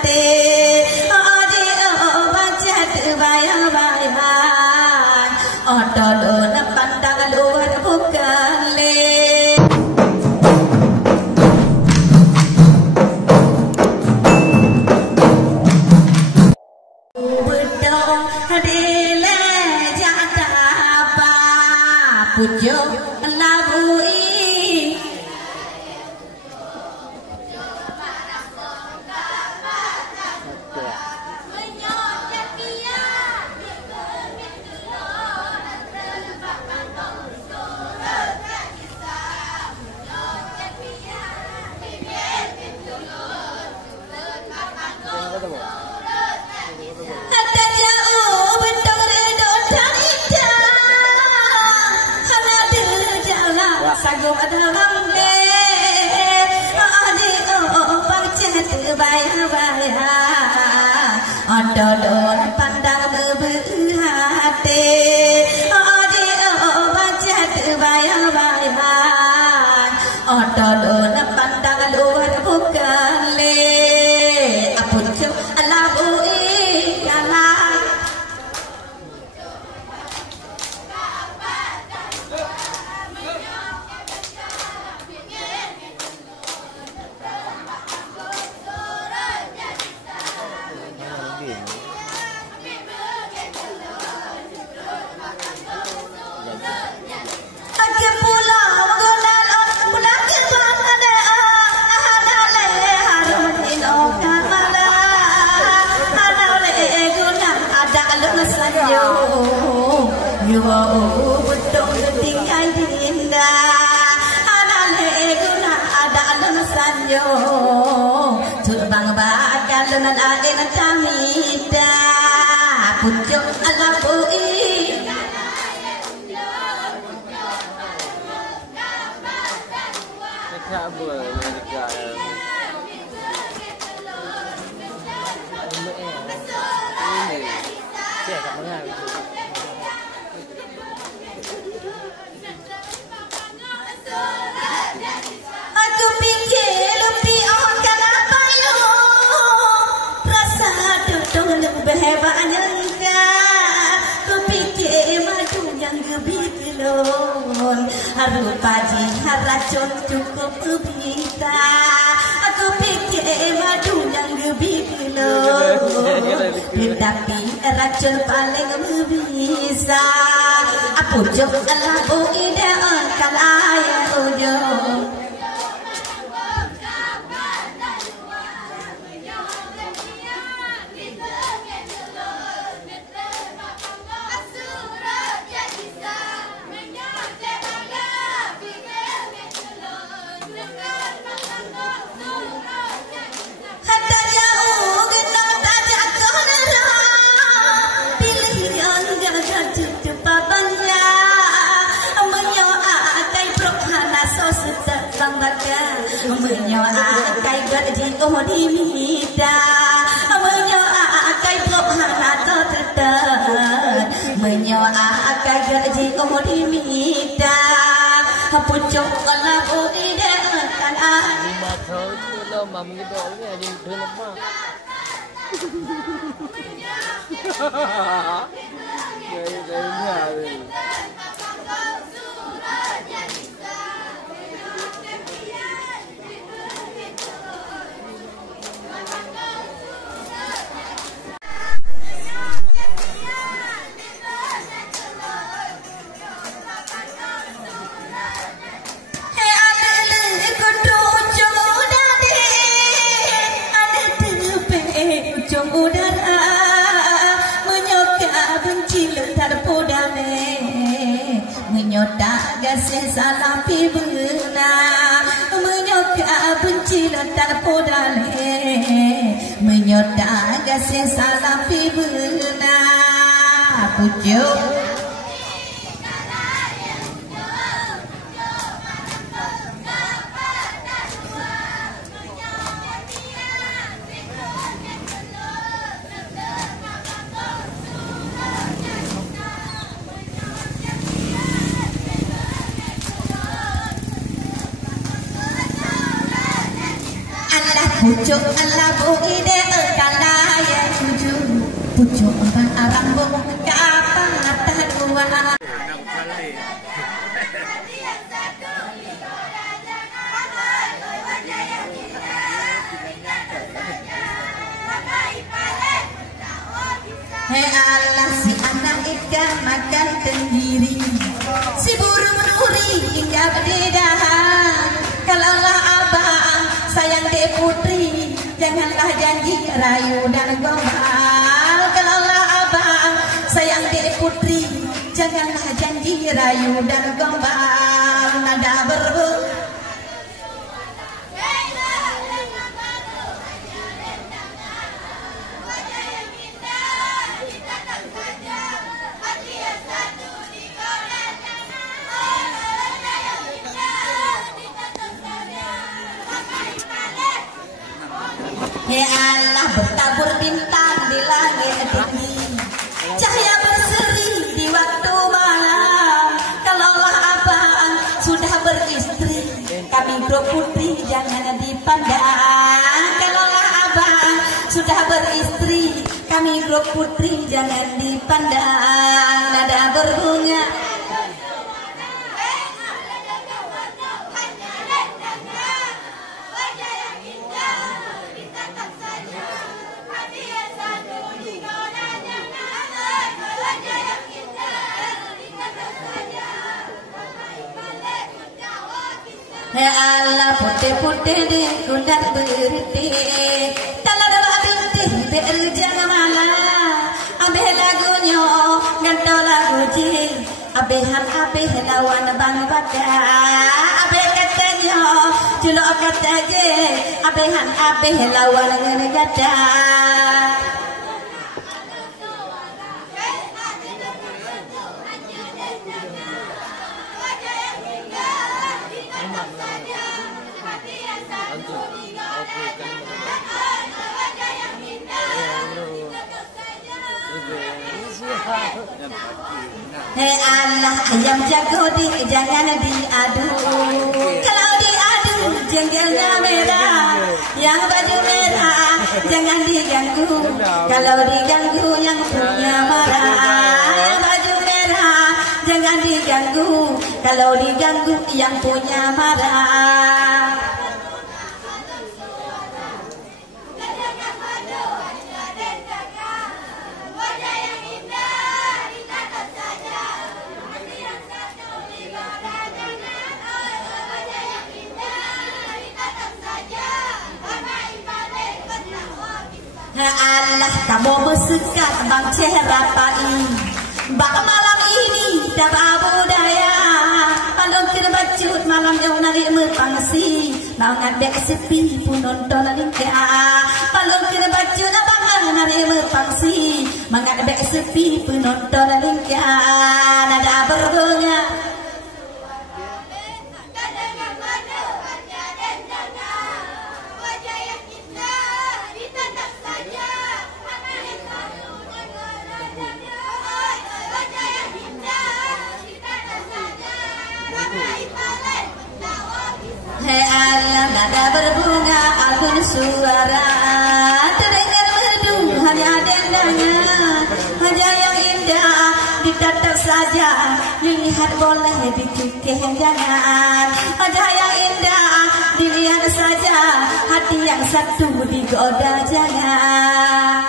hati odi baca terbayang-bayang odol pandang luar bukan le bedong dile jata apa pujo labui sagung adang le adik baca terbayang-bayang odol pandang berhati adik baca terbayang-bayang odol pandang luar bukan le apun cuk labui kalah yo betul tinggal indah anale guna ada alasan yo terbang bakal nan ain tamida pucuk alabui aku pikir lebih orang apa yo rasa duduk lebih hebatnya aku pikir madu yang lebih kelon harus paji haracun cukup ubita aku pikir madu yang lebih kelon tetapi racun paling bisa aku jok labu ide kalaya ujo menyoakai gaji dimida menyoakai prohana tetet menyoakai gaji dimida pucuk labu ide kan mà thôi đâu mà mình cái độ này nhìn thương lắm mà đây đây nhà rồi udara menyoka benci lentar podane menyota gasih salah pibena menyoka benci lentar podane menyota gasih salah pibena pucuk Allah pucuk labu ide kalaya tuju pucuk ban arambo kapan atas dua. Hei Allah si anak ikan makan sendiri, si burung nuri hingga berdedahan. Kalaulah abang sayang dek putri, janganlah janji rayu dan gombal. Kalaulah abang sayang dek putri, janganlah janji rayu dan gombal. Nada berbunyi ya Allah bertabur bintang di langit tinggi, cahaya berseri di waktu malam. Kalaulah abang sudah beristri, kami grup putri jangan dipandang. Kalaulah abang sudah beristri, kami grup putri jangan dipandang. Nada berbunga ya Allah putih-putih di kundat beriti, kalau dua binti berjang malam, abeh lagunya ganto lagu ji, abehan abeh lawan bang badak, abeh katanya julok kata je, abehan abeh lawan ngegada. Hei Allah ayam jago jangan diadu, kalau diadu jengkelnya merah, yang baju merah jangan diganggu, kalau diganggu yang punya marah. Yang baju merah jangan diganggu, kalau diganggu yang punya marah. Allah kamu bersekat bang Cehra Pai, bak malam ini dah budaya, malam terbacut malam yang nari merpangsi, bangat dek sepi pun nonton lingka, malam terbacut bangat nari merpangsi, bangat dek sepi pun nonton lingka. Nada berbunga hei Allah nada berbunga agun suara, terdengar merdu hanya dendanya, wajah yang indah ditatap saja, dilihat boleh dicukih jangan. Wajah yang indah dilihat saja, hati yang satu digoda jangan.